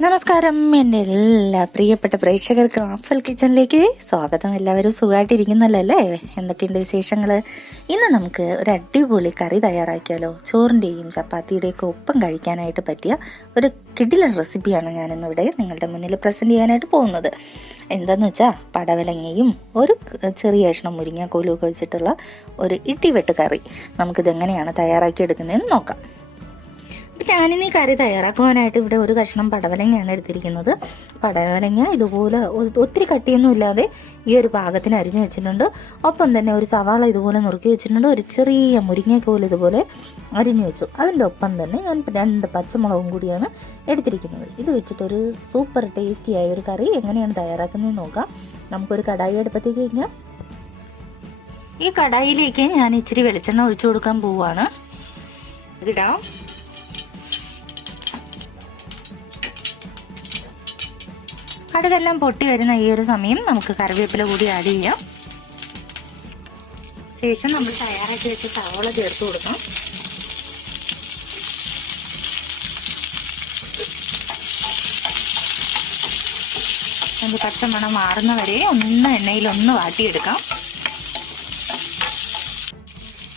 നമസ്കാരം, എൻ്റെ എല്ലാ പ്രിയപ്പെട്ട പ്രേക്ഷകർക്കും ആഫൽ കിച്ചണിലേക്ക് സ്വാഗതം. എല്ലാവരും സുഖമായിട്ടിരിക്കുന്നല്ലോ അല്ലേ? എന്തൊക്കെയുണ്ട് വിശേഷങ്ങൾ? ഇന്ന് നമുക്ക് ഒരു അടിപൊളി കറി തയ്യാറാക്കിയാലോ? ചോറിൻ്റെയും ചപ്പാത്തിയുടെയും ഒക്കെ ഒപ്പം കഴിക്കാനായിട്ട് പറ്റിയ ഒരു കിടിലൻ റെസിപ്പിയാണ് ഞാനിന്നിവിടെ നിങ്ങളുടെ മുന്നിൽ പ്രസൻറ്റ് ചെയ്യാനായിട്ട് പോകുന്നത്. എന്താണെന്ന് വെച്ചാൽ പടവലങ്ങയും ഒരു ചെറിയ കഷ്ണം മുരിങ്ങാക്കോലും വെച്ചിട്ടുള്ള ഒരു ഇടിവെട്ട് കറി. നമുക്കിതെങ്ങനെയാണ് തയ്യാറാക്കിയെടുക്കുന്നതെന്ന് നോക്കാം. ഞാനിന്ന് ഈ കറി തയ്യാറാക്കുവാനായിട്ട് ഇവിടെ ഒരു കഷ്ണം പടവലങ്ങയാണ് എടുത്തിരിക്കുന്നത്. പടവലങ്ങ ഇതുപോലെ ഒത്തിരി കട്ടിയൊന്നും ഇല്ലാതെ ഈ ഒരു പാകത്തിന് അരിഞ്ഞു വെച്ചിട്ടുണ്ട്. ഒപ്പം തന്നെ ഒരു സവാള ഇതുപോലെ നുറുക്കി വെച്ചിട്ടുണ്ട്. ഒരു ചെറിയ മുരിങ്ങക്കോൽ ഇതുപോലെ അരിഞ്ഞു വെച്ചു. അതിൻ്റെ ഒപ്പം തന്നെ ഞാൻ 2 പച്ചമുളകും കൂടിയാണ് എടുത്തിരിക്കുന്നത്. ഇത് വെച്ചിട്ടൊരു സൂപ്പർ ടേസ്റ്റിയായ ഒരു കറി എങ്ങനെയാണ് തയ്യാറാക്കുന്നതെന്ന് നോക്കാം. നമുക്കൊരു കടായി അടുപ്പത്തേക്ക് കഴിഞ്ഞാൽ ഈ കടായിലേക്ക് ഞാൻ ഇച്ചിരി വെളിച്ചെണ്ണ ഒഴിച്ചു കൊടുക്കാൻ പോവുകയാണ്. ഇടാം. കടുകെല്ലാം പൊട്ടി വരുന്ന ഈ ഒരു സമയം നമുക്ക് കറിവേപ്പില കൂടി ആഡ് ചെയ്യാം. ശേഷം നമ്മൾ തയ്യാറാക്കി വെച്ച സവാള ചേർത്ത് കൊടുക്കാം. അതിൻ്റെ പച്ചമണം മാറുന്ന വരെ എണ്ണയിലൊന്ന് വാട്ടിയെടുക്കാം.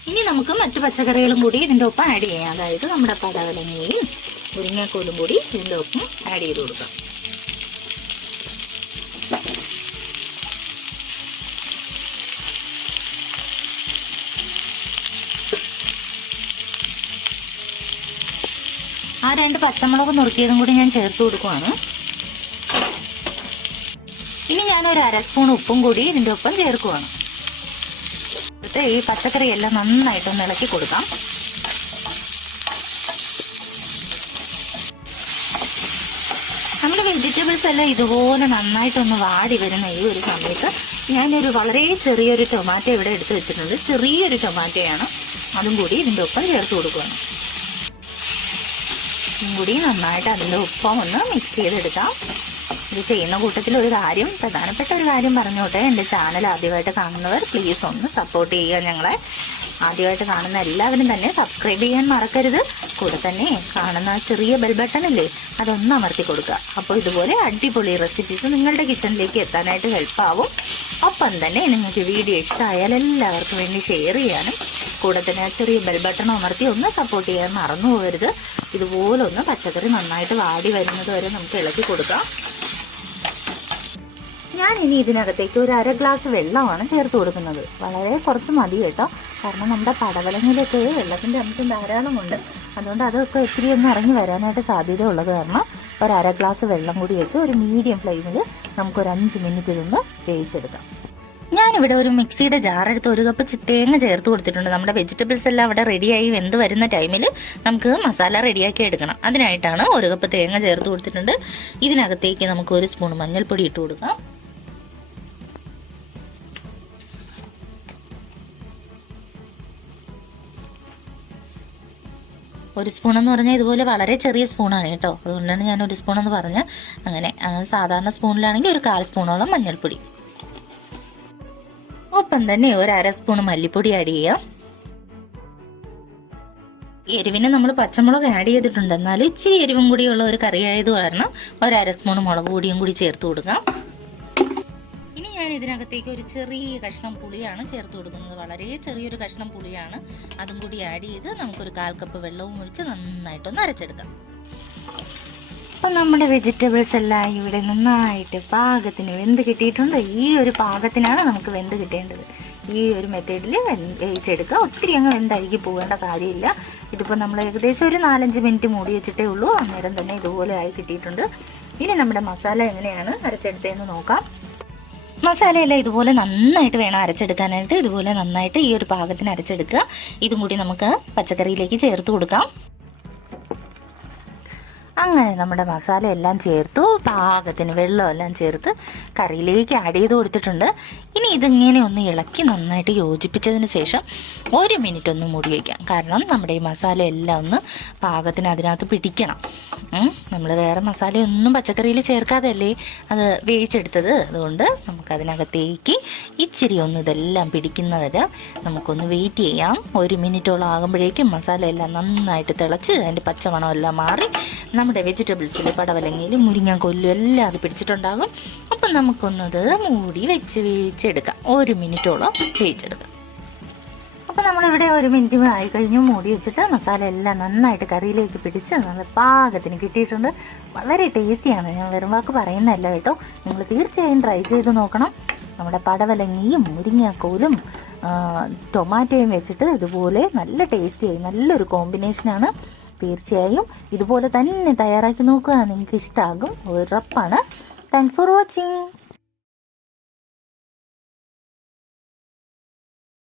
ഇനി നമുക്ക് മറ്റു പച്ചക്കറികളും കൂടി ഇതിൻ്റെ ഒപ്പം ആഡ് ചെയ്യാം. അതായത് നമ്മുടെ പടവലങ്ങയും മുരിങ്ങക്കോലും കൂടി ഇതിൻ്റെ ഒപ്പം ആഡ് ചെയ്ത് കൊടുക്കാം. ആ 2 പച്ചമുളക് നുറുക്കിയതും കൂടി ഞാൻ ചേർത്ത് കൊടുക്കുവാണ്. ഇനി ഞാൻ ഒരു 1/2 സ്പൂൺ ഉപ്പും കൂടി ഇതിൻ്റെ ഒപ്പം ചേർക്കുവാണ്. ഈ പച്ചക്കറി എല്ലാം നന്നായിട്ടൊന്ന് ഇളക്കി കൊടുക്കാം. നമ്മുടെ വെജിറ്റബിൾസ് എല്ലാം ഇതുപോലെ നന്നായിട്ടൊന്ന് വാടി വരുന്ന ഈ ഒരു സമയത്ത് ഞാനൊരു വളരെ ചെറിയൊരു ടൊമാറ്റോ ഇവിടെ എടുത്ത് വെച്ചിട്ടുണ്ട്. ചെറിയൊരു ടൊമാറ്റോയാണ്. അതും കൂടി ഇതിൻ്റെ ഒപ്പം ചേർത്ത് കൊടുക്കുകയാണ്. കൂടി നന്നായിട്ട് അതിൻ്റെ ഒപ്പം ഒന്ന് മിക്സ് ചെയ്തെടുക്കാം. ഇത് ചെയ്യുന്ന കൂട്ടത്തിൽ പ്രധാനപ്പെട്ട ഒരു കാര്യം പറഞ്ഞോട്ടെ. എൻ്റെ ചാനൽ ആദ്യമായിട്ട് കാണുന്നവർ പ്ലീസ് ഒന്ന് സപ്പോർട്ട് ചെയ്യുക. ഞങ്ങളെ ആദ്യമായിട്ട് കാണുന്ന എല്ലാവരും തന്നെ സബ്സ്ക്രൈബ് ചെയ്യാൻ മറക്കരുത്. കൂടെ തന്നെ കാണുന്ന ചെറിയ ബെൽ ബട്ടൺ ഇല്ലേ, അതൊന്ന് അമർത്തി കൊടുക്കുക. അപ്പോൾ ഇതുപോലെ അടിപൊളി റെസിപ്പീസ് നിങ്ങളുടെ കിച്ചണിലേക്ക് എത്താനായിട്ട് ഹെൽപ്പാവും. ഒപ്പം തന്നെ നിങ്ങൾക്ക് വീഡിയോ ഇഷ്ടമായാൽ എല്ലാവർക്കും വേണ്ടി ഷെയർ ചെയ്യാനും കൂടെ തന്നെ ആ ചെറിയ ബെൽ ബട്ടൺ അമർത്തി ഒന്ന് സപ്പോർട്ട് ചെയ്യാൻ മറന്നു പോകരുത്. ഇതുപോലെ ഒന്ന് പച്ചക്കറി നന്നായിട്ട് വാടി വരുന്നത് വരെ നമുക്ക് ഇളക്കി കൊടുക്കാം. ഞാൻ ഇനി ഇതിനകത്തേക്ക് ഒരു 1/2 ഗ്ലാസ് വെള്ളമാണ് ചേർത്ത് കൊടുക്കുന്നത്. വളരെ കുറച്ച് മതി കേട്ടോ. കാരണം നമ്മുടെ പടവലങ്ങയിലൊക്കെ വെള്ളത്തിൻ്റെ അംശം ധാരാളമുണ്ട്. അതുകൊണ്ട് അതൊക്കെ ഒത്തിരി ഒന്ന് ഇറങ്ങി വരാനായിട്ട് സാധ്യത ഉള്ളത് കാരണം ഒരു 1/2 ഗ്ലാസ് വെള്ളം കൂടി വെച്ച് ഒരു മീഡിയം ഫ്ലെയിമിൽ നമുക്കൊരു 5 മിനിറ്റ് ഇതൊന്ന് വേവിച്ചെടുക്കാം. ഞാനിവിടെ ഒരു മിക്സിയുടെ ജാറെടുത്ത് 1 കപ്പ് തേങ്ങ ചേർത്ത് കൊടുത്തിട്ടുണ്ട്. നമ്മുടെ വെജിറ്റബിൾസ് എല്ലാം അവിടെ റെഡിയായി വെന്ത് വരുന്ന ടൈമിൽ നമുക്ക് മസാല റെഡിയാക്കി എടുക്കണം. അതിനായിട്ടാണ് 1 കപ്പ് തേങ്ങ ചേർത്ത് കൊടുത്തിട്ടുണ്ട്. ഇതിനകത്തേക്ക് നമുക്ക് 1 സ്പൂൺ മഞ്ഞൾപ്പൊടി ഇട്ട് കൊടുക്കാം. ഒരു സ്പൂണെന്ന് പറഞ്ഞാൽ ഇതുപോലെ വളരെ ചെറിയ സ്പൂണാണ് കേട്ടോ. അതുകൊണ്ടാണ് ഞാൻ 1 സ്പൂണെന്ന് പറഞ്ഞത്. അങ്ങനെ സാധാരണ സ്പൂണിലാണെങ്കിൽ ഒരു 1/4 സ്പൂണോളം മഞ്ഞൾപ്പൊടി. ഒപ്പം തന്നെ ഒരു 1/2 സ്പൂൺ മല്ലിപ്പൊടി ആഡ് ചെയ്യാം. എരിവിന് നമ്മൾ പച്ചമുളക് ആഡ് ചെയ്തിട്ടുണ്ട്. എന്നാലും ഇച്ചിരി എരിവും കൂടിയുള്ള ഒരു കറി ആയത് കാരണം ഒരു 1/2 സ്പൂൺ മുളക് പൊടിയും കൂടി ചേർത്ത് കൊടുക്കാം. ഇനി ഞാൻ ഇതിനകത്തേക്ക് ഒരു ചെറിയ കഷ്ണം പുളിയാണ് ചേർത്ത് കൊടുക്കുന്നത്. വളരെ ചെറിയൊരു കഷ്ണം പുളിയാണ്. അതും കൂടി ആഡ് ചെയ്ത് നമുക്കൊരു 1/4 കപ്പ് വെള്ളവും ഒഴിച്ച് നന്നായിട്ടൊന്ന് അരച്ചെടുക്കാം. അപ്പം നമ്മുടെ വെജിറ്റബിൾസ് എല്ലാം ഇവിടെ നന്നായിട്ട് പാകത്തിന് വെന്ത് കിട്ടിയിട്ടുണ്ട്. ഈ ഒരു പാകത്തിനാണ് നമുക്ക് വെന്ത് കിട്ടേണ്ടത്. ഈ ഒരു മെത്തേഡിൽ വേവിച്ചെടുക്കുക. ഒത്തിരി അങ്ങ് വെന്തഴുകി പോകേണ്ട കാര്യമില്ല. ഇതിപ്പോൾ നമ്മൾ ഏകദേശം ഒരു 4-5 മിനിറ്റ് മൂടി വെച്ചിട്ടേ ഉള്ളൂ. അന്നേരം തന്നെ ഇതുപോലെ ആയി കിട്ടിയിട്ടുണ്ട്. ഇനി നമ്മുടെ മസാല എങ്ങനെയാണ് അരച്ചെടുത്തതെന്ന് നോക്കാം. മസാലയെല്ലാം ഇതുപോലെ നന്നായിട്ട് വേണം അരച്ചെടുക്കാനായിട്ട്. ഇതുപോലെ നന്നായിട്ട് ഈ ഒരു പാകത്തിന് അരച്ചെടുക്കുക. ഇതും കൂടി നമുക്ക് പച്ചക്കറിയിലേക്ക് ചേർത്ത് കൊടുക്കാം. അങ്ങനെ നമ്മുടെ മസാല എല്ലാം ചേർത്തു പാകത്തിന് വെള്ളമെല്ലാം ചേർത്ത് കറിയിലേക്ക് ആഡ് ചെയ്ത് കൊടുത്തിട്ടുണ്ട്. ഇനി ഇതിങ്ങനെ ഒന്ന് ഇളക്കി നന്നായിട്ട് യോജിപ്പിച്ചതിന് ശേഷം 1 മിനിറ്റ് ഒന്ന് മൂടി വയ്ക്കാം. കാരണം നമ്മുടെ ഈ മസാല എല്ലാം ഒന്ന് പാകത്തിന് അതിനകത്ത് പിടിക്കണം. നമ്മൾ വേറെ മസാലയൊന്നും പച്ചക്കറിയിൽ ചേർക്കാതെയല്ലേ അത് വേവിച്ചെടുത്തത്. അതുകൊണ്ട് നമുക്കതിനകത്തേക്ക് ഇച്ചിരി ഒന്ന് ഇതെല്ലാം പിടിക്കുന്നവരെ നമുക്കൊന്ന് വെയിറ്റ് ചെയ്യാം. 1 മിനിറ്റോളം ആകുമ്പോഴേക്കും മസാല എല്ലാം നന്നായിട്ട് തിളച്ച് അതിൻ്റെ പച്ചമണമെല്ലാം മാറി നമ്മുടെ വെജിറ്റബിൾസിൽ പടവലങ്ങയിലും മുരിങ്ങാക്കോലിലും എല്ലാം അത് പിടിച്ചിട്ടുണ്ടാകും. അപ്പം നമുക്കൊന്നത് മൂടി വെച്ച് വേവിച്ചെടുക്കാം. 1 മിനിറ്റോളം വേവിച്ചെടുക്കാം. അപ്പോൾ നമ്മളിവിടെ 1 മിനിറ്റ് ആയി കഴിഞ്ഞു. മൂടി വെച്ചിട്ട് മസാല എല്ലാം നന്നായിട്ട് കറിയിലേക്ക് പിടിച്ച് നല്ല പാകത്തിന് കിട്ടിയിട്ടുണ്ട്. വളരെ ടേസ്റ്റിയാണ്, ഞാൻ വെറും വാക്ക് പറയുന്നതല്ല കേട്ടോ. നിങ്ങൾ തീർച്ചയായും ട്രൈ ചെയ്ത് നോക്കണം. നമ്മുടെ പടവലങ്ങയും മുരിങ്ങാക്കോലും ടൊമാറ്റോയും വെച്ചിട്ട് ഇതുപോലെ നല്ല ടേസ്റ്റിയായി, നല്ലൊരു കോമ്പിനേഷനാണ്. തീർച്ചയായും ഇതുപോലെ തന്നെ തയ്യാറാക്കി നോക്കുക, നിങ്ങൾക്ക് ഇഷ്ടമാകും, ഉറപ്പാണ്. Thanks for watching.